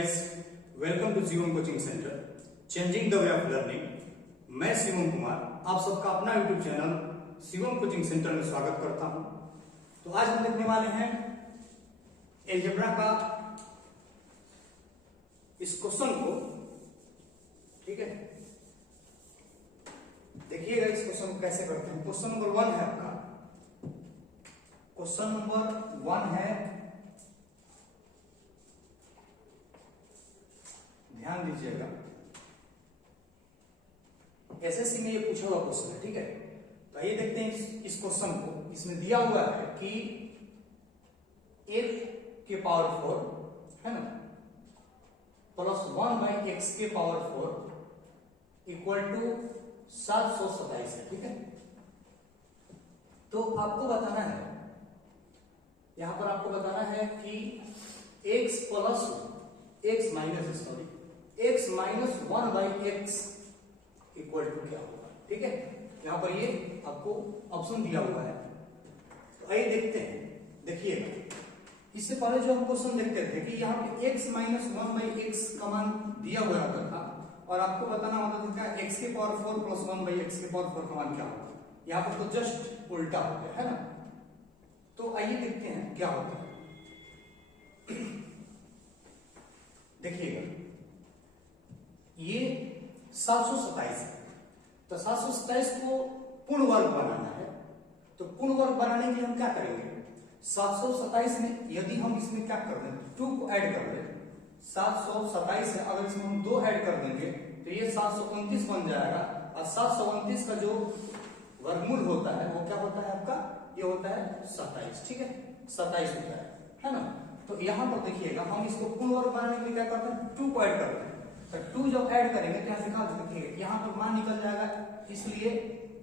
Guys, welcome to Shivam coaching centre, changing the way of learning. मैं शिवम कुमार आप सबका अपना YouTube channel Shivam coaching centre में स्वागत करता हूं। तो आज हम देखने वाले हैं अलजेब्रा का इस क्वेश्चन को। ठीक है, देखिएगा इस क्वेश्चन को कैसे करते हैं। क्वेश्चन नंबर 1 है आपका, क्वेश्चन नंबर 1 है, ध्यान दीजिएगा। एसएससी में ये पूछा हुआ क्वेश्चन है। ठीक है, तो आइए देखते हैं इस क्वेश्चन को। इसमें दिया हुआ है कि f के पावर 4 है ना प्लस 1/x के पावर 4 इक्वल टू 727 है। ठीक है, तो आपको बताना है, यहां पर आपको बताना है कि x plus x minus x minus 1/x equal to क्या होगा। ठीक है, यहां पर ये आपको ऑप्शन दिया हुआ है। तो आइए देखते हैं। देखिएगा, इससे पहले जो हम क्वेश्चन देखते थे कि यहाँ पे x माइनस 1/x का मान दिया हुआ होता था और आपको बताना होता था क्या x के पावर 4 प्लस 1/x के पावर 4 का मान क्या होगा। यहाँ पर तो जस्ट उल्टा हो गया है ना। तो आइए देखते हैं क्या होता है। देखिएगा, ये 727 है, तो 727 को पूर्ण वर्ग बनाना है। तो पूर्ण वर्ग बनाने के लिए हम क्या करेंगे, 727 में यदि हम इसमें क्या कर दें, 2 को ऐड कर दें। 727 है, अगर इसमें हम 2 ऐड कर देंगे तो ये 729 बन जाएगा। और 729 का जो वर्गमूल होता है वो क्या होता है आपका, ये होता है 27। ठीक है, 27 होता है ना। तो यहां पर देखिएगा, हम इसको पूर्ण वर्ग बनाने के लिए क्या करते हैं, 2 को ऐड करते हैं। तो 2 जब ऐड करेंगे तो यहां से कहा देखिएगा, यहां पर मान निकल जाएगा, इसलिए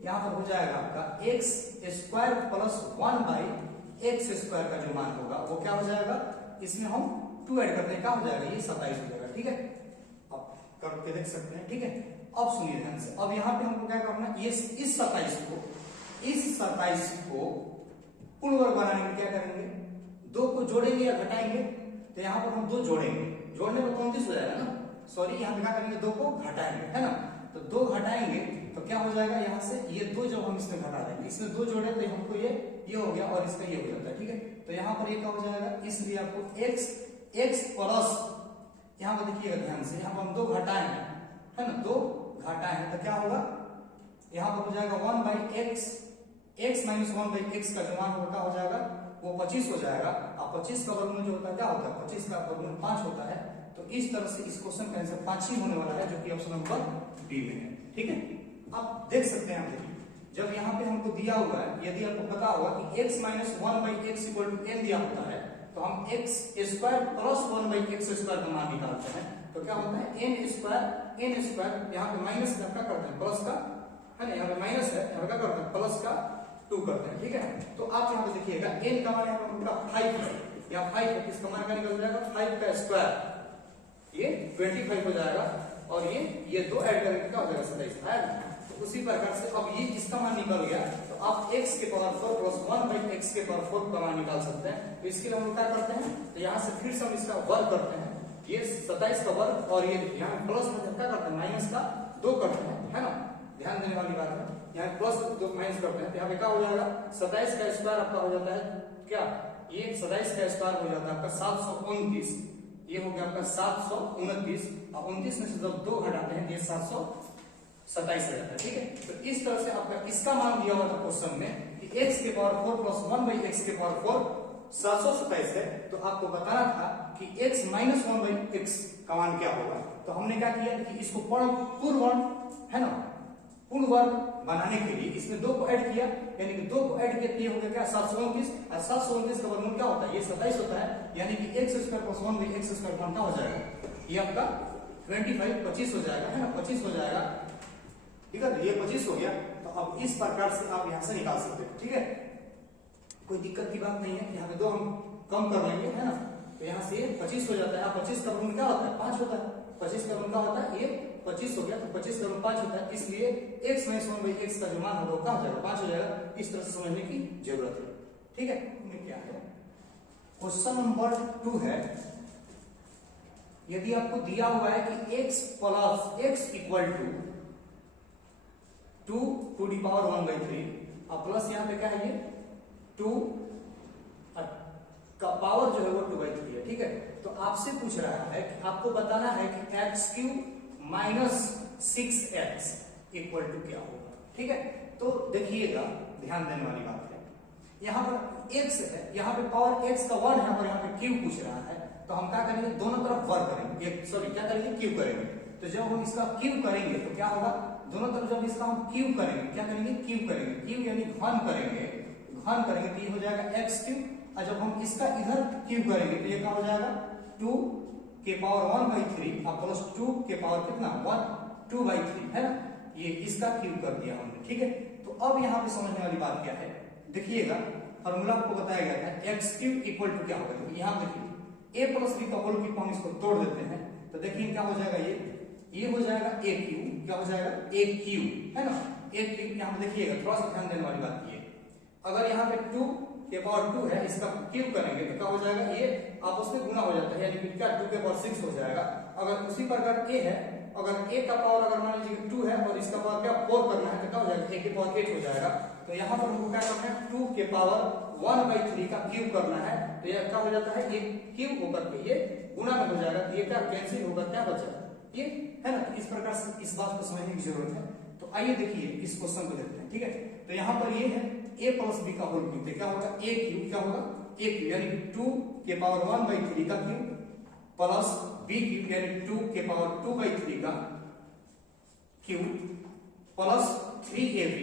यहां पर हो जाएगा आपका x स्क्वायर प्लस 1/x² का जो मान होगा वो क्या हो जाएगा, इसमें हम 2 ऐड करते हैं, क्या हो जाएगा, ये 27 हो जाएगा। ठीक है, अब करके देख सकते हैं। ठीक है, अब सुनिए ध्यान से। अब यहाँ पे हमको क्या करना है, इस 27 को पूर्ण वर्ग बनाने में क्या करेंगे, 2 को जोड़ेंगे या घटाएंगे। तो यहाँ पर हम 2 जोड़ेंगे, जोड़ने पर 29 हो जाएगा ना। सॉरी, यहाँ पे क्या करेंगे, 2 को घटाएंगे है ना। तो 2 घटाएंगे तो क्या हो जाएगा, यहाँ से ये 2 जब हम इसमें घटा देंगे, इसमें 2 जोड़े तो हमको ये हो गया और इसका ये हो जाता है। ठीक है, तो यहाँ पर ये क्या हो जाएगा, इसलिए आपको x प्लस, यहाँ पर देखिएगा ध्यान से, यहाँ पर हम 2 घटाएंगे है ना, 2 घटाएंगे तो क्या होगा, यहाँ पर हो जाएगा 1/x, x माइनस 1/x का जो मान होगा हो जाएगा वो 25 हो जाएगा। और 25 का वर्गमूल जो होता है क्या होता है, 25 का वर्गमूल 5 होता है। तो इस तरह से इस क्वेश्चन का आंसर 5 ही होने वाला है, जो कि ऑप्शन नंबर बी में है। ठीक है, आप देख सकते हैं। आप देखिए, जब यहाँ पे हमको दिया हुआ है, यदि आपको पता होगा कि x minus 1/x equal to n दिया होता है, तो हम x स्क्वायर प्लस 1/x² का मान निकालते हैं। तो क्या होता है, n स्क्वायर, यहाँ पे माइनस का क्या करते हैं, प्लस का है ना, यहाँ पे माइनस है, यहाँ पे क्या करते हैं, प्लस का 2 करते हैं। ठीक है, तो आप यहाँ पे देखिएगा n का मान यहाँ पे उनका 5 है, यहाँ 5 है, इसका मान क्या निकल जाएगा, 5 का स्क्वायर ये 25 हो जाएगा, और ये 2 ऐड करेंगे क्या हो जाएगा, 27 है ना। तो उसी प्रकार से अब ये इसका मान निकल गया, तो आप x के पावर 4 प्लस 1/x के पावर 4 का मान निकाल सकते हैं। तो इसके लिए हम क्या करते हैं, तो यहाँ से फिर से हम इसका वर्ग करते हैं, ये 27 का वर्ग, और ये यहाँ प्लस में क्या करते हैं, माइनस का 2 करते हैं है ना। ध्यान देने वाली बात है, यहाँ प्लस 2 माइनस करते हैं, तो यहाँ पे क्या हो जाएगा, 27 का स्क्वायर आपका हो जाता है क्या, ये 27 का स्क्वायर हो जाता है आपका 729, ये हो गया आपका 729, और 29 में से जब 2 घटाते हैं ये 727 आ जाता है। ठीक है, तो इस तरह से आपका इसका मान दिया हुआ था क्वेश्चन में कि x के पावर 4 प्लस 1/x के पावर 4 727 है। तो आपको बताना था कि x माइनस 1/x का मान क्या होगा। तो हमने क्या किया कि इसको पूर्ण वर्ग है ना, पूर्ण वर्ग बनाने के लिए इसमें 2 को ऐड किया, यानी कि 2 को ऐड किया तो ये हो गया क्या, 729, और 729 का वर्गमूल क्या होता है, ये 27 होता है, यानी कि x स्क्वायर प्लस 1/x² मान क्या हो जाएगा, ये आपका 25 हो जाएगा है ना, 25 हो जाएगा। ठीक है, ये 25 हो गया। तो अब इस प्रकार से आप यहां से निकाल सकते हैं। ठीक है, कोई दिक्कत की बात नहीं है। यहाँ पे 2 हम कम कर लेंगे है ना, तो यहाँ से 25 हो जाता है। 25 का वर्गमूल क्या होता है, 5 होता है। 25 का वर्गमूल क्या होता है, ये 25 हो गया, तो 25 का वर्ग 5 होता है, इसलिए x माइनस 1/x का जो मान होगा क्या हो जाएगा, 5 हो जाएगा। इस तरह से समझने की जरूरत है। ठीक है, क्या है क्वेश्चन नंबर 2 है, यदि आपको दिया हुआ है कि x plus x equal to 2 to the power 1/3 और प्लस यहाँ पे क्या है ये 2 का पावर जो है वो 2/3 है, ठीक है। तो आपसे पूछ रहा है कि आपको बताना है कि x³ minus 6x equal to क्या होगा, ठीक है। तो देखिएगा, ध्यान देने वाली बात है, यहाँ पर x है, यहाँ पे पावर x का 1 है और यहाँ पे क्यूब पूछ रहा है, तो हम क्या करेंगे, दोनों तरफ वर्ग करेंगे, सॉरी क्या करेंगे, क्यूब करेंगे। तो जब हम इसका क्यूब करेंगे तो क्या होगा, दोनों तरफ जब इसका हम क्यूब करेंगे, क्या करेंगे, क्यूब करेंगे, क्यूब यानी घन करेंगे, घन करेंगे तो ये हो जाएगा x³ और जब हम इसका इधर क्यूब करेंगे तो ये क्या हो जाएगा 2 के पावर 1/3 और प्लस 2 के पावर कितना 2/3 है ना, ये इसका क्यूब कर दिया हमने, ठीक है। तो अब यहाँ पे समझने वाली बात क्या है, देखिएगा फॉर्मूला आपको बताया गया था x³ इक्वल टू क्या होगा, तो यहाँ देखिए a प्लस b का होल क्यूब हम इसको तोड़ देते हैं तो देखिए क्या हो जाएगा, ये हो जाएगा a³, क्या हो जाएगा a³ है ना, a³ यहाँ पे देखिएगा, थोड़ा सा ध्यान देने वाली बात ये, अगर यहाँ पे 2 के पावर 2 है, इसका क्यूब करेंगे तो क्या हो जाएगा, ये आपस में गुना हो जाता है, यानी कि क्या 2 के पावर 6 हो जाएगा। अगर उसी प्रकार a है, अगर a का पावर अगर मान लीजिए 2 है और इसका पावर क्या 4 करना है तो क्या हो जाएगा, a के पावर 8 हो जाएगा। तो यहाँ पर हमको क्या करना है, 2 के पावर 1/3 का क्यूब करना है, तो यह क्या हो जाता है, ये क्यूब होकर के ये गुना में हो जाएगा, तो ये क्या कैंसिल होकर क्या बचेगा, ये है ना। इस प्रकार से इस बात को समझने की जरूरत है। तो आइए देखिए इस क्वेश्चन को देखते हैं, ठीक है। तो यहाँ पर ये है a प्लस b का होल क्यूब, क्या होगा a³ क्या होगा a³ यानी 2 के पावर 1/3 का क्यूब प्लस b³ यानी 2 के पावर 2/3 का क्यूब प्लस 3ab,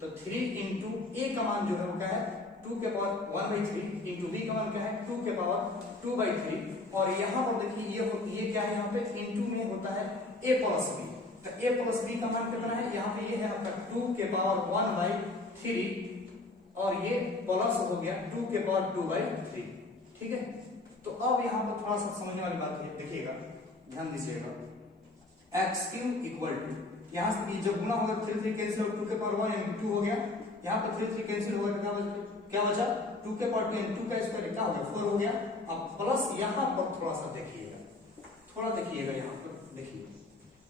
तो 3 इंटू a का मान जो है वो क्या है 2 के पावर 1/3 इंटू b का मान क्या है 2 के पावर 2/3 और यहाँ पर देखिए ये क्या है, यहाँ पे इंटू में होता है a प्लस b, तो a प्लस b का मान कितना है, यहाँ पे ये है आपका 2 के पावर 1/3 और ये प्लस हो गया 2 के पावर 2/3, ठीक है। तो अब यहाँ पर थोड़ा सा समझने वाली बात है, देखिएगा ध्यान दीजिएगा, x³ इक्वल टू यहाँ से जब गुना होगा 3 कैंसिल हो, 2 के पावर 1 यानी 2 हो गया, यहाँ पर 3 कैंसिल होगा क्या बचा 2 के पावर 2 यानी 2 का स्क्वायर क्या हो गया 4 हो गया। अब प्लस यहाँ पर थोड़ा सा देखिएगा, थोड़ा देखिएगा, यहाँ पर देखिए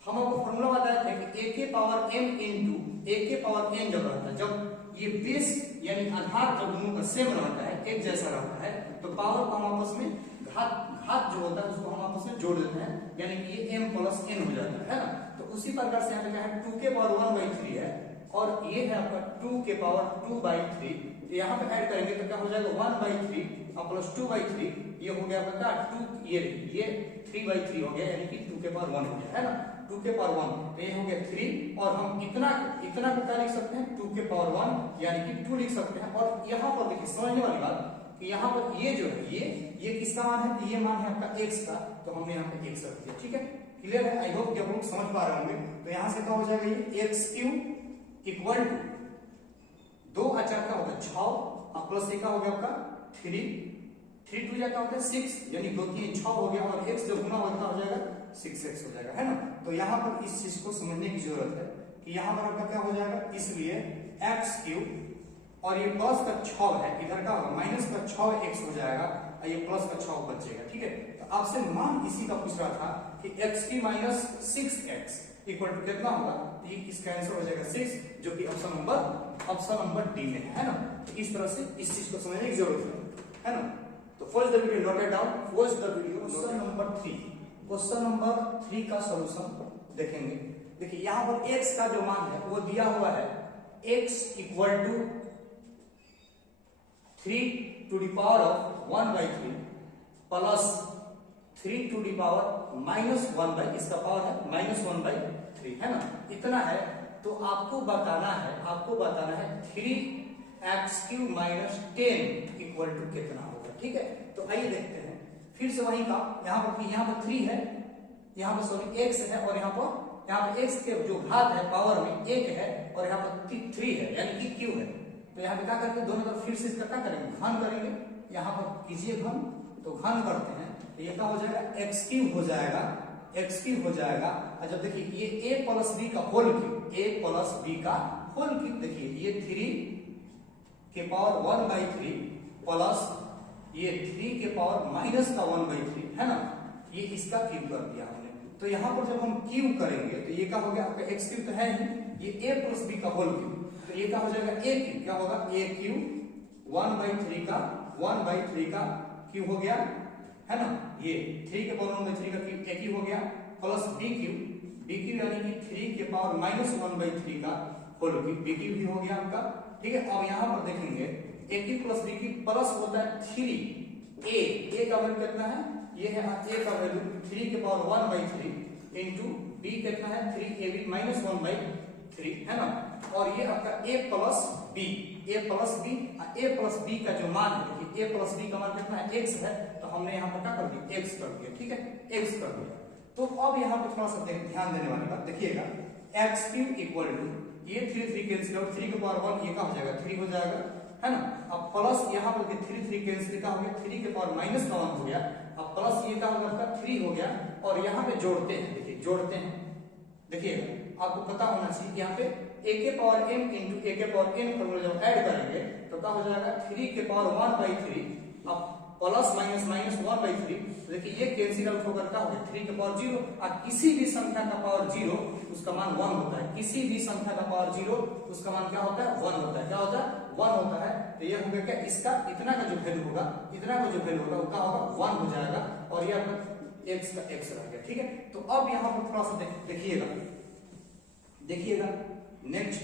हम आपको फॉर्मूला बताया था कि a के पावर m इंटू a के पावर n जब रहता है, जब ये बेस यानी आधार जब दोनों का सेम रहता है, एक जैसा रहता है, तो पावर को हम आपस में घात जो होता है उसको हम आपस में जोड़ देते हैं, यानी कि ये m प्लस n हो जाता है ना। तो उसी प्रकार से यहाँ पे क्या है 2 के पावर 1/3 है और ये है आपका 2 के पावर 2/3, तो यहाँ पे ऐड करेंगे तो क्या हो जाएगा 1/3 और प्लस 2/3, ये हो गया आपका 2, ये 3/3 हो गया, यानी कि 2 के पावर 1 हो गया है ना, 2 के पावर 1, तो ये हो गया 3 और हम इतना को क्या लिख सकते हैं 2 के पावर 1 यानी कि 2 लिख सकते हैं। और यहाँ पर देखिए समझने वाली बात कि यहाँ पर ये जो है ये किसका मान है, तो ये मान है आपका x का, तो हमने यहाँ पे x रख दिया, ठीक है, क्लियर है। आई होप कि आप लोग समझ पा रहे होंगे। तो यहाँ से क्या हो जाएगा, ये x³ इक्वल टू 2 अचार का होगा 6 और प्लस एक का हो गया आपका 3 2 क्या होता है 6, यानी 2 3 6 हो गया और x जब गुना होता हो जाएगा 6x हो जाएगा, है ना। तो यहाँ पर इस चीज को समझने की जरूरत है कि यहाँ पर आपका क्या हो जाएगा, इसलिए x³ और ये प्लस का 6 है, इधर का होगा माइनस का 6x हो जाएगा और ये प्लस का 6 बचेगा, ठीक है। तो आपसे मान इसी का पूछ रहा था कि x³ minus 6x equal to कितना होगा, तो ये इसका आंसर हो जाएगा 6, जो कि ऑप्शन नंबर डी में है ना। तो इस तरह से इस चीज को समझने की जरूरत है ना। तो first the video note it down, first the video question number 3 का सॉल्यूशन देखेंगे। देखिए यहाँ पर x का जो मान है वो दिया हुआ है x equal to 3 to the power of 1/3 plus 3 to the power minus 1 इसका पावर है -1/3 है ना, इतना है। तो आपको बताना है 3x³ माइनस 10 इक्वल टू कितना होगा, ठीक है। तो आइए देखते हैं फिर से वही का, यहाँ पर 3 है, यहाँ पर सॉरी x है और यहाँ पर x के जो घात है पावर में 1 है और यहाँ पर 3 है यानी कि q है। तो यहाँ पे क्या करेंगे, दोनों तरफ फिर से इसका क्या करेंगे, घन करेंगे। यहाँ पर कीजिए घन, तो घन करते हैं तो ये क्या हो जाएगा x³ हो जाएगा। और जब देखिए ये a प्लस b का होल क्यूब, देखिए ये 3 के पावर 1/3 प्लस ये 3 के पावर माइनस का 1/3 है ना, ये इसका क्यूब कर दिया हमने। तो यहाँ पर जब हम क्यूब करेंगे तो ये क्या हो गया आपका एक्स क्यूब तो है ही, ये a प्लस बी का होल क्यूब, तो ये क्या हो जाएगा a क्यूब, क्या होगा a क्यूब 1/3 का 1/3 का क्यूब हो गया है ना, ये 3 के पावर 1/3 का क्यूब a क्यूब हो गया, प्लस b क्यूब यानी कि 3 के पावर -1/3 का होल क्यूब, b क्यूब भी हो गया आपका। ठीक है, अब यहाँ पर देखेंगे a cube plus b cube plus होता है 3a का वैल्यू कितना है, ये है a का वैल्यू 3 के पावर 1/3 इंटू b कितना है 3ab माइनस 1/3 है ना, और ये आपका a प्लस b का जो मान है, देखिए a प्लस b का मान कितना है x है, तो हमने यहाँ पर क्या कर दिया x कर दिया। ठीक है, x कर दिया। तो अब यहाँ पर थोड़ा सा ध्यान देने वाली बात देखिएगा, x क्यूब इक्वल टू ये 3 कैंसिल आउट, 3 के पावर 1 ये क्या हो जाएगा 3 हो जाएगा है ना, अब प्लस यहाँ पर 3 कैंसिल का हो गया, 3 के पावर माइनस का 1 हो गया, अब प्लस ये क्या होगा आपका 3 हो गया, और यहाँ पे जोड़ते हैं, देखिए जोड़ते हैं, देखिएगा आपको पता होना चाहिए यहाँ पे a के पावर m इंटू a के पावर n फॉर्मूला जब ऐड करेंगे तो क्या हो जाएगा 3 के पावर 1/3, अब प्लस माइनस माइनस 1/3, देखिए ये कैंसिल आउट होकर क्या हो गया 3 के पावर 0, और किसी भी संख्या का पावर 0 उसका मान 1 होता है, किसी भी संख्या का पावर 0 उसका मान क्या होता है 1 होता है, क्या होता है 1 होता है। तो ये हो गया क्या, इसका इतना का जो वैल्यू होगा, इतना का जो वैल्यू होगा वो क्या होगा 1 हो जाएगा, और ये आपका x का x रह गया। ठीक है, तो अब यहाँ पर थोड़ा सा देखिएगा नेक्स्ट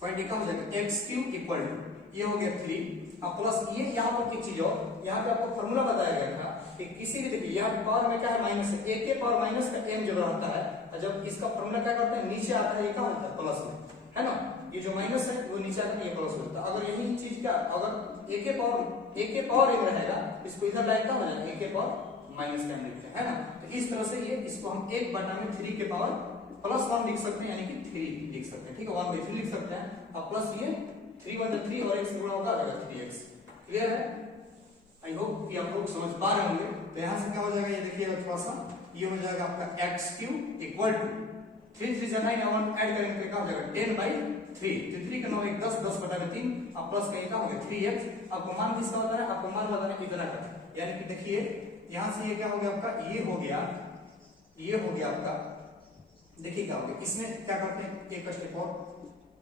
पॉइंट क्या हो जाएगा एक्स क्यूब इक्वल टू ये हो गया 3, अब प्लस ये यहाँ पर एक चीज और, यहाँ पे आपको फॉर्मूला बताया गया था कि किसी भी, देखिए यहाँ पावर में क्या है माइनस है, a के पावर माइनस का m जो रहता है, और जब इसका फॉर्मूला क्या करते हैं नीचे आता है, ये क्या होता है प्लस में, है ना, ये जो माइनस है वो नीचे आता है, ये प्लस होता है। अगर यही चीज का अगर a के पावर m रहेगा, इसको इधर लाइक क्या हो जाएगा a के पावर माइनस का m लिखते हैं, है ना, तो इस तरह से ये इसको हम 1/3 के पावर प्लस 1 लिख सकते हैं, यानी कि 3 लिख सकते हैं। ठीक है, 1/3 लिख सकते हैं, अब प्लस ये 3/3 और x गुणा होगा 3x। क्लियर है, आई होप कि आप लोग समझ पा रहे होंगे। तो यहां से क्या हो जाएगा ये देखिएगा थोड़ा सा, ये हो जाएगा आपका x क्यूब इक्वल टू 3 3 जा 9 1 ऐड करेंगे तो क्या हो जाएगा 10/3, तो 3 का 9 1 10 10/3, अब प्लस का क्या हो गया 3x। आपको मान किसका बताना है, आपको मान बताना है इतना का, यानी कि देखिए यहां से ये क्या हो गया आपका, ये हो गया आपका, देखिए क्या हो गया, इसमें क्या करते हैं एक स्टेप और,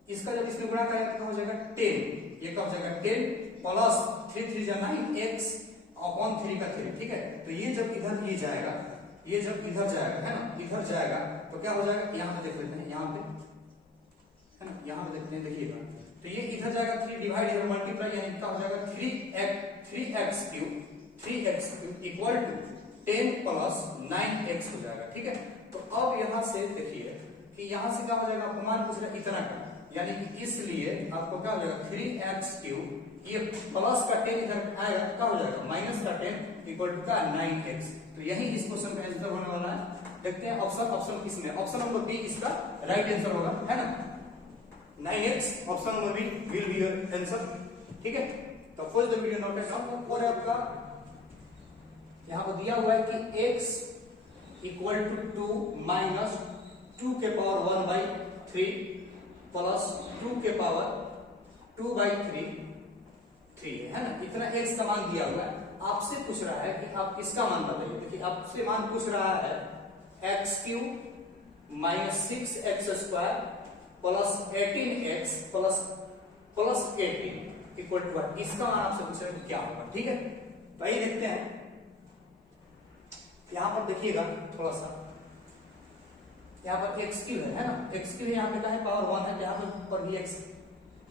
इसका जब इसमें गुणा करेंगे तो हो जाएगा 10, ये क्या हो जाएगा 10 प्लस 3 3 जा 9x अपॉन 3 का 3। ठीक है, तो ये जब इधर ये जाएगा, ये जब इधर जाएगा है ना, इधर जाएगा तो क्या हो जाएगा, यहाँ पे देख लेते हैं, यहाँ पे है ना, यहाँ पे देखते हैं, देखिएगा तो ये इधर जाएगा 3 डिवाइड इधर मल्टीप्लाई, यानी क्या हो जाएगा 3x cube equal to 10 plus 9x हो जाएगा। ठीक है, तो अब यहां से देखिए कि यहां से क्या हो जाएगा, आपको मान पूछ रहा है इतना का, यानी कि इसलिए आपको क्या हो जाएगा 3x क्यूब, ये प्लस का 10 इधर आएगा क्या हो जाएगा माइनस का 10 इक्वल टू का 9x। तो यही इस क्वेश्चन का आंसर होने वाला है। देखते हैं ऑप्शन किसमें, ऑप्शन नंबर बी इसका राइट आंसर होगा, है ना, 9x, option number B will be your answer. ठीक है, तो first the video note down, और आपका यहां पर दिया हुआ है कि x इक्वल टू 2 माइनस 2 के पावर 1/3 प्लस 2 के पावर 2/3 है ना, इतना x का मान दिया हुआ है। आपसे पूछ रहा है कि आप किसका मान बताइए, देखिए आपसे मान पूछ रहा है x cube minus 6x square plus 18x plus 18 equal to 1, इसका मान आपसे पूछ रहा है कि क्या होगा। ठीक है, तो आइए देखते हैं, यहां पर देखिएगा थोड़ा सा, यहाँ पर x क्यूब है ना, x क्यूब यहाँ पे क्या है पावर 1 है, यहाँ पर भी x,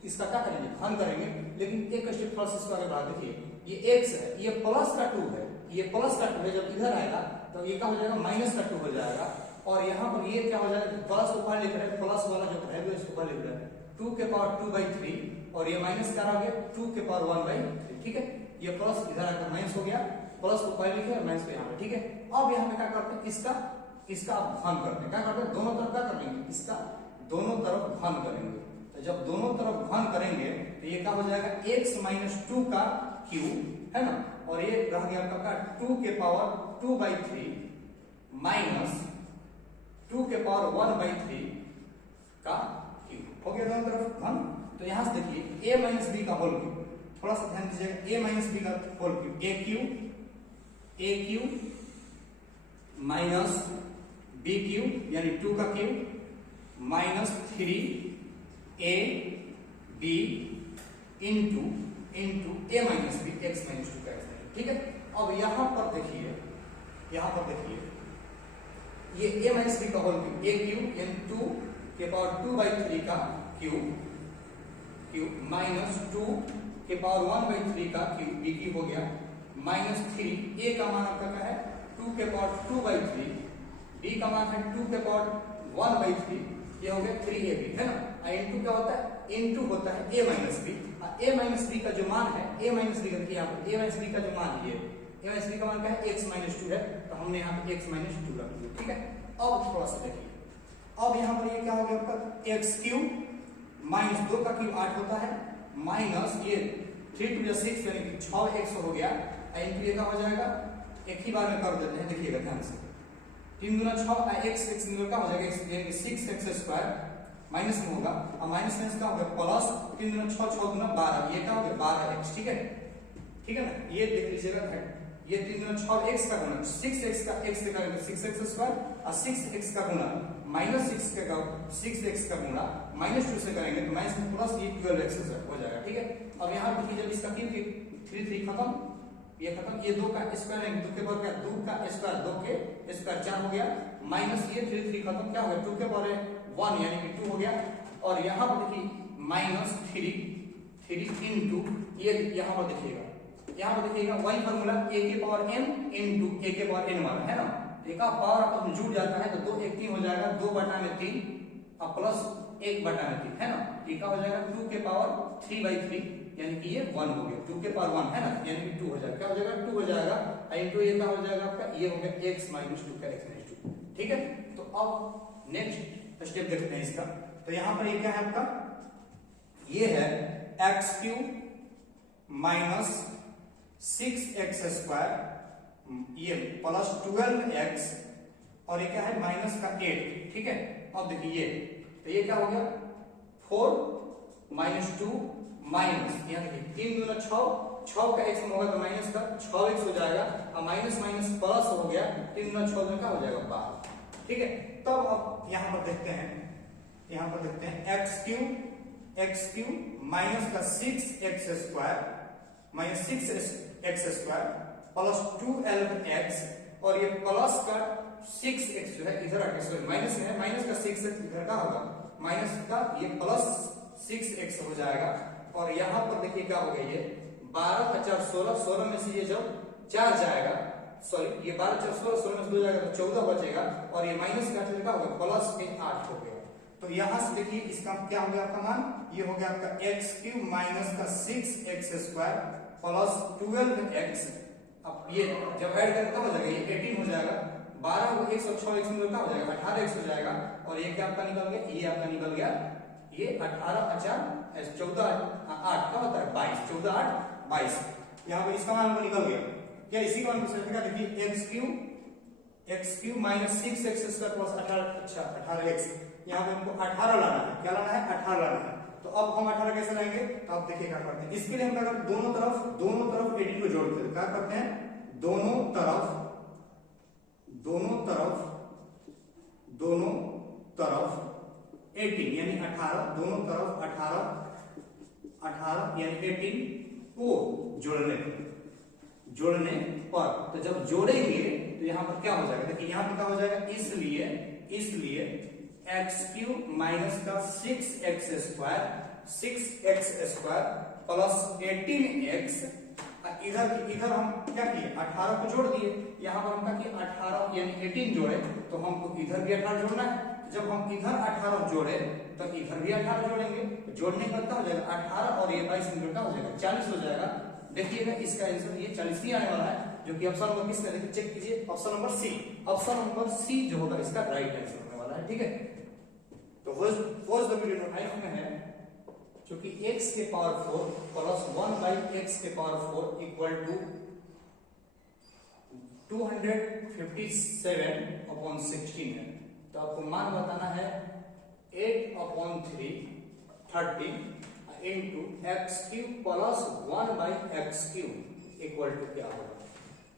इसका क्या करेंगे घन करेंगे, लेकिन एक स्टेप प्लस इसको आगे बढ़ा, देखिए ये x है, ये प्लस का 2 है, ये प्लस का 2 है, जब इधर आएगा तो ये क्या हो जाएगा माइनस का 2 हो जाएगा, और यहाँ पर ये क्या हो जाएगा प्लस ऊपर लिख रहे हैं, प्लस वाला जो है इसको ऊपर लिख रहे हैं 2 के पावर 2/3, और ये माइनस क्या हो गया 2 के पावर 1/3। ठीक है, ये प्लस इधर आकर माइनस हो गया, प्लस को पहले लिखे और माइनस को यहाँ पे। ठीक है, अब यहाँ पे क्या करते हैं, इसका आप घन करते हैं, क्या करते हैं दोनों तरफ क्या कर लेंगे, इसका दोनों तरफ घन करेंगे। तो जब दोनों तरफ घन करेंगे तो ये क्या हो जाएगा x माइनस 2 का क्यूब, है ना, और ये रह गया आपका 2 के पावर 2/3 माइनस 2 के पावर 1/3 का क्यूब हो गया दोनों तरफ घन। तो यहां से देखिए a माइनस b का होल क्यूब, थोड़ा सा ध्यान दीजिएगा, a माइनस b का whole cube, a cube minus B cube यानी 2 का cube minus 3 A B into A minus B X minus 2 का एक्स। ठीक है, अब यहां पर देखिए ये ए माइनस बी का होल क्यूब, ए क्यूब यानी 2 के पावर 2/3 का क्यूब माइनस 2 के पावर 1/3 का क्यूब बी क्यूब हो गया माइनस 3 ए का मान आपका क्या है 2 के पावर 2/3, बी का मान है 2 के पावर 1/3, ये हो गया 3ab है ना। इनटू क्या होता है, इनटू होता है a minus B. a minus B का जो मान है a माइनस बी का देखिए यहाँ पे a माइनस बी का जो मान है a माइनस बी का मान क्या है x माइनस 2 है, तो हमने यहाँ पे x माइनस 2 रख दिया। ठीक है, अब थोड़ा सा देखिए, अब यहाँ पर ये क्या हो गया आपका x क्यूब माइनस 2 का क्यूब 8 होता है माइनस ये 3 to 6 यानी कि 6x हो गया, इनटू ये क्या हो जाएगा, एक ही बार में कर देते हैं, देखिएगा ध्यान से 3 दूना 6 x क्या हो जाएगा यानी 6x² माइनस में होगा, और माइनस में क्या होगा प्लस 3 दूना 6 6 दूना 12, ये क्या हो गया 12x। ठीक है ना, ये देख लीजिएगा, ये 3 दूना 6x का गुना 6x का x से करेंगे 6x² और 6x का गुना माइनस 6x का गुना माइनस 2 से करेंगे तो माइनस में प्लस ये 12x हो जाएगा। ठीक है, अब यहाँ देखिए जब इसका क्यूब 3 खत्म, ये खत्म, ये 2 का स्क्वायर है 2 के पावर क्या 2 का स्क्वायर 2 के स्क्वायर 4 हो गया माइनस ये 3 खत्म क्या हो गया 2 के पावर 1 यानी कि 2 हो गया, और यहाँ पर देखिए माइनस 3 इनटू ये यहाँ पर देखिएगा वही फार्मूला a के पावर m इनटू a के पावर n वाला है ना, एक पावर आपस में जुड़ जाता है तो 2 1 3 हो जाएगा 2/3 और प्लस 1/3 है ना, ये क्या हो जाएगा 2 के पावर 3/3 यानी कि ये 1 हो गया 2 के पावर 1 है ना, यानी कि 2 हो जाएगा, क्या हो जाएगा 2 हो जाएगा, इनटू ये क्या हो जाएगा आपका ये हो गया x माइनस 2 का x माइनस 2। ठीक है, तो अब नेक्स्ट स्टेप देखते हैं इसका, तो यहां पर ये क्या है आपका, ये है x³ माइनस 6x² ये प्लस 12x और ये क्या है माइनस का 8। ठीक है, अब देखिए ये तो ये क्या हो गया 4 माइनस 2 माइनस यहाँ देखिए 3 दूना 6 का x में होगा तो माइनस का 6x हो जाएगा, और माइनस माइनस प्लस हो गया 3 दूना 6 में क्या हो जाएगा 12। ठीक है, तब अब यहाँ पर देखते हैं x³ माइनस का 6x² minus 6x² plus 12x और ये प्लस का 6x जो है इधर आके सॉरी माइनस में है, माइनस का 6x इधर का होगा माइनस का ये प्लस 6x हो जाएगा, और यहाँ पर देखिए क्या हो गया ये 12 का 4 16 में से ये जब 4 जाएगा सॉरी ये 12 4 16 में से 2 जाएगा तो 14 बचेगा, और ये माइनस का क्या होगा प्लस के 8 हो गया। तो यहाँ से देखिए इसका क्या हो गया आपका मान, ये हो गया आपका x³ माइनस का 6x² प्लस 12x। अब ये जब ऐड करें तो हो जाएगा ये 18 हो जाएगा, 12 को 1 और 6 x में क्या हो जाएगा 18x हो जाएगा, और ये क्या आपका निकल गया ये आपका निकल गया ये 18 14 8 का होता है 22 14 8 22। यहाँ पे इसका मान निकल गया क्या, इसी का मान देखिए x³ minus 6x² plus 18x, यहाँ पे हमको 18 लाना है, क्या लाना है 18 लाना है। तो अब हम 18 कैसे लाएंगे, तो आप देखिए क्या करते हैं, इसके लिए हम क्या करते हैं दोनों तरफ 18 को जोड़ते हैं, क्या करते हैं दोनों तरफ 18 यानी 18 दोनों तरफ 18 यानी 18 को जोड़ने पर, तो जब जोड़ेंगे तो यहाँ पर क्या हो जाएगा, देखिए यहाँ पर क्या हो जाएगा, इसलिए x³ माइनस का 6x² प्लस 18x, इधर हम क्या किए 18 को जोड़ दिए, यहाँ पर हम क्या किए 18 यानी 18 जोड़े तो हमको इधर भी 18 जोड़ना है, जब हम इधर 18 जोड़े तो इधर भी 18 जोड़ेंगे, जोड़ने का क्या हो जाएगा 18 और ये 22 में क्या हो जाएगा 40 हो जाएगा। देखिएगा इसका आंसर ये 40 ही आने वाला है, जो कि ऑप्शन नंबर किसका देखिए चेक कीजिए, ऑप्शन नंबर सी जो होगा इसका राइट आंसर होने वाला है। ठीक है, तो फर्स्ट वीडियो नोट 5 में है क्योंकि x के पावर 4 प्लस 1/x के पावर 4 इक्वल टू 257/16 है, तो आपको मान बताना है 8/3 30 into x³ plus 1/x³ equal to क्या होगा।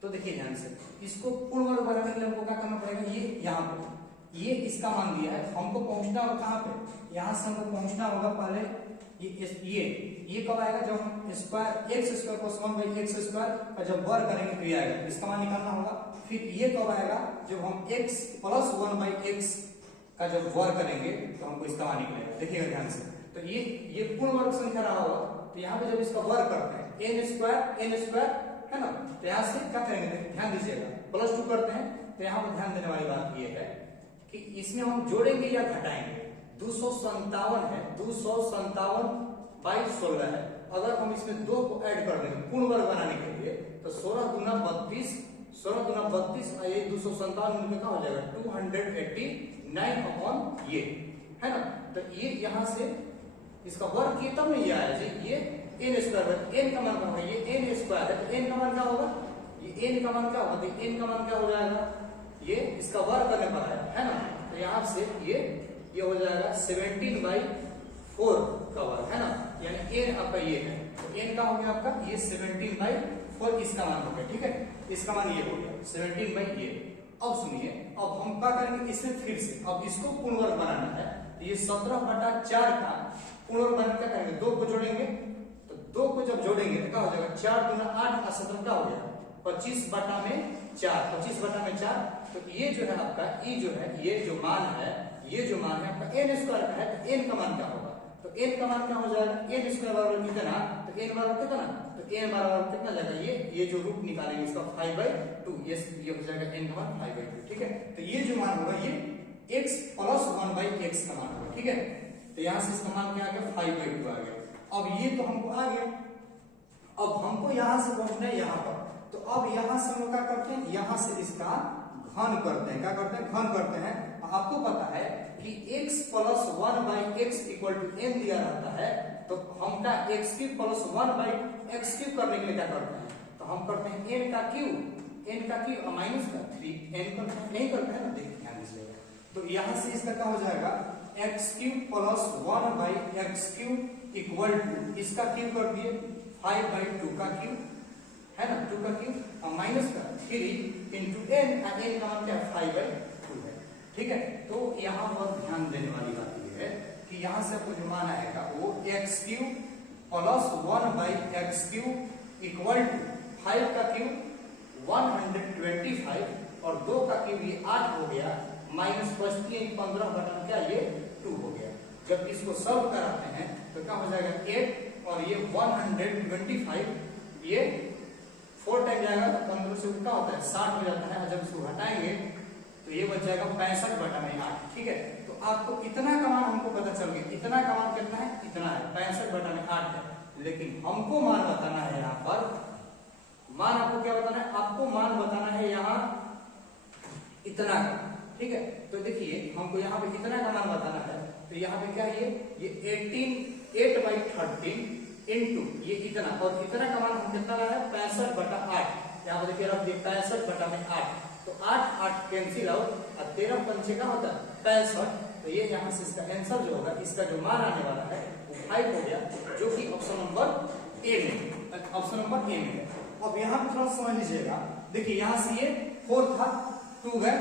तो देखिए ध्यान से इसको पूर्ण वर्ग बनाने के लिए हमको क्या करना पड़ेगा, यहाँ पे ये इसका मान दिया है, हमको पहुंचना होगा कहाँ पे, यहाँ से हमको पहुंचना होगा पहले ये कब आएगा, जब हम square x square plus 1/x² का जब वर्ग करेंगे तो ये आएगा, इसका मान निकालना होगा। फिर ये कब आएगा, जब हम x प्लस 1/x का जब वर्ग करेंगे तो हमको इसका मान निकलेगा। देखिएगा ध्यान से, तो ये पूर्ण वर्ग संख्या रहा होगा, तो यहाँ पे जब इसका वर्ग करते हैं n स्क्वायर है ना, तो यहाँ से क्या करेंगे, ध्यान दीजिएगा +2 करते हैं, तो यहाँ पर ध्यान देने वाली बात ये है कि इसमें हम जोड़ेंगे या घटाएंगे। 257 है, 257/16 है, अगर हम इसमें 2 को ऐड कर देंगे पूर्ण वर्ग बनाने के लिए तो 16 दूना 32 और ये 257 मिलकर क्या हो जाएगा 289 ये है ना। तो ये यहाँ से इसका वर्ग किया तब नहीं आया जी, ये n स्क्वायर है, n का मान क्या होगा, ये n स्क्वायर है, तो n का मान क्या होगा, ये n का मान क्या होगा, तो n का मान क्या हो जाएगा, ये इसका वर्ग करने पर आया है ना, तो यहाँ से ये हो जाएगा 17/4 का वर्ग है ना, यानी n आपका ये है, तो n का हो गया आपका ये 17/4 इसका मान हो गया, ठीक है, इसका मान ये हो गया 17 ये। अब सुनिए, अब हम क्या करेंगे इसमें फिर से, अब इसको पूर्ण वर्ग बनाना है, तो ये 17/4 का पूर्ण वर्ग बनाने क्या करेंगे, 2 को जोड़ेंगे, तो 2 को जब जोड़ेंगे तो क्या हो जाएगा 4 दूना 8 और 17 क्या हो गया 25/4, तो ये जो है आपका ये जो मान है आपका n स्क्वायर का है, तो n का मान क्या होगा, तो n का मान क्या हो जाएगा, n स्क्वायर बराबर कितना, तो n बराबर कितना, तो n बराबर कितना जाएगा, ये जो रूट निकालेंगे इसका 5/2, ये हो जाएगा n का मान 5/2, ठीक है। तो ये जो मान होगा ये x प्लस 1/x का मान होगा, ठीक है, तो यहाँ से इसका मान क्या आ गया 5/2 आ गया। अब ये तो हमको आ गया, अब हमको यहाँ से पहुंचना है यहाँ पर, तो अब यहाँ से हम क्या करते हैं, यहाँ से इसका घन करते हैं, क्या करते हैं, घन करते हैं। आपको पता है कि x plus 1/x equal to n दिया रहता है, तो हम क्या x³ प्लस 1/x³ करने के लिए क्या करते हैं, तो हम करते हैं n का क्यूब माइनस का 3 n को नहीं करते हैं ना, देखिए ध्यान दीजिएगा, तो यहाँ से इसका क्या हो जाएगा x³ plus 1/x³ equal to इसका क्यूब कर दिए 5/2 का क्यूब है ना, 2 का क्यूब और माइनस का 3 इंटू n, n का मान क्या है 5/2 है, ठीक है। तो यहाँ पर ध्यान देने वाली बात ये है कि यहाँ से आपको जो मान आएगा वो x³ plus 1/x³ equal to 5 का क्यूब 125 और 2 का क्यूब ये 8 हो गया, माइनस 15 क्या ये 2 हो गया। जब इसको सॉल्व कराते हैं तो क्या हो जाएगा 8 और ये 125 ये 4 टाइम जाएगा तो 15 से क्या होता है 60 हो जाता है, और जब इसको घटाएंगे तो ये बच जाएगा 65/8, ठीक है। तो आपको इतना का मान हमको पता चल गया, इतना का मान कितना है, इतना है 65/8 है, लेकिन हमको मान बताना है यहाँ पर, मान आपको क्या बताना है, आपको मान बताना है यहाँ इतना का, ठीक है। तो देखिए हमको यहाँ पे इतना का मान बताना है, तो यहाँ पे क्या है ये 8/13 इंटू ये इतना, और इतना का मान हम कितना रहा है 65/8, यहाँ पर देखिए रख दिए 65/8, तो 8 कैंसिल आउट और 13 पंचे का होता है 65, तो ये यहाँ से इसका आंसर जो होगा, इसका जो मान आने वाला है वो 5 हो गया, जो कि ऑप्शन नंबर ए में है। अब यहाँ पे थोड़ा समझ लीजिएगा, देखिए यहाँ से ये 4 था, 2 गए,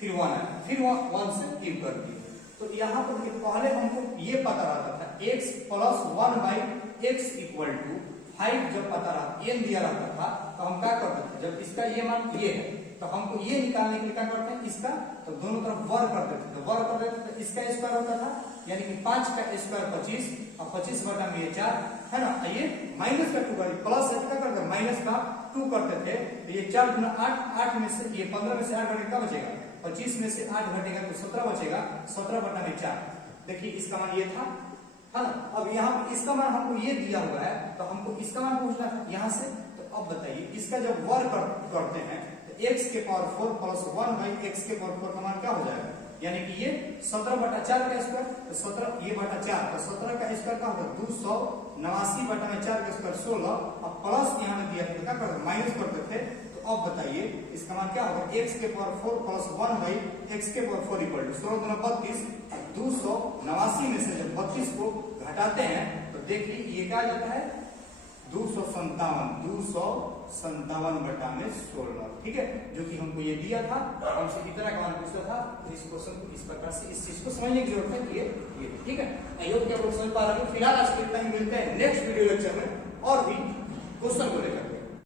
फिर 1 है, फिर 1 से क्यूब कर दिए, तो यहाँ पर पहले हमको ये पता रहता था x plus 1/x equal to 5 जब पता रहा n दिया रहता था, तो हम क्या करते थे, जब इसका ये मान ये है तो हमको ये निकालने के लिए क्या करते हैं, इसका तो दोनों तरफ वर्ग कर देते थे, वर्ग कर देते थे, इसका स्क्वायर होता था, यानी कि 5 का स्क्वायर 25 और 25/4 है ना, ये माइनस का 2 प्लस क्या करते माइनस का 2 करते थे, तो ये 4 गुना 8 में से ये 15 में से 8 घटेगा, क्या बचेगा 25 में से 8 घटेगा तो 17 बचेगा, 17/4। देखिए इसका मान ये था है ना। अब यहाँ इसका मान हमको ये दिया हुआ है, तो हमको इसका मान पूछना है यहाँ से, तो अब बताइए इसका जब वर्ग करते हैं तो x के पावर 4 प्लस 1/x के पावर 4 का मान क्या हो जाएगा, यानी कि ये 17/4 का स्क्वायर, तो 17 ये बटा 4, तो 17 का स्क्वायर क्या होगा 289/4 का स्क्वायर 16, और प्लस यहाँ में दिया था क्या करते माइनस करते थे, तो अब बताइए इसका मान क्या होगा x के पावर 4 प्लस 1/x के पावर 4 इक्वल टू 16 गुना 32, 289 में से जब 32 को घटाते हैं तो देखिए ये क्या जाता है 257 57/16, ठीक है, जो कि हमको ये दिया था, हमसे कितना का मान पूछता था, तो इस क्वेश्चन को इस प्रकार से इस चीज को समझने की जरूरत है कि ये ठीक है। आई होप कि आप लोग समझ पा रहे हो। फिलहाल आज के इतना ही, मिलते हैं नेक्स्ट वीडियो लेक्चर में और भी क्वेश्चन को लेकर।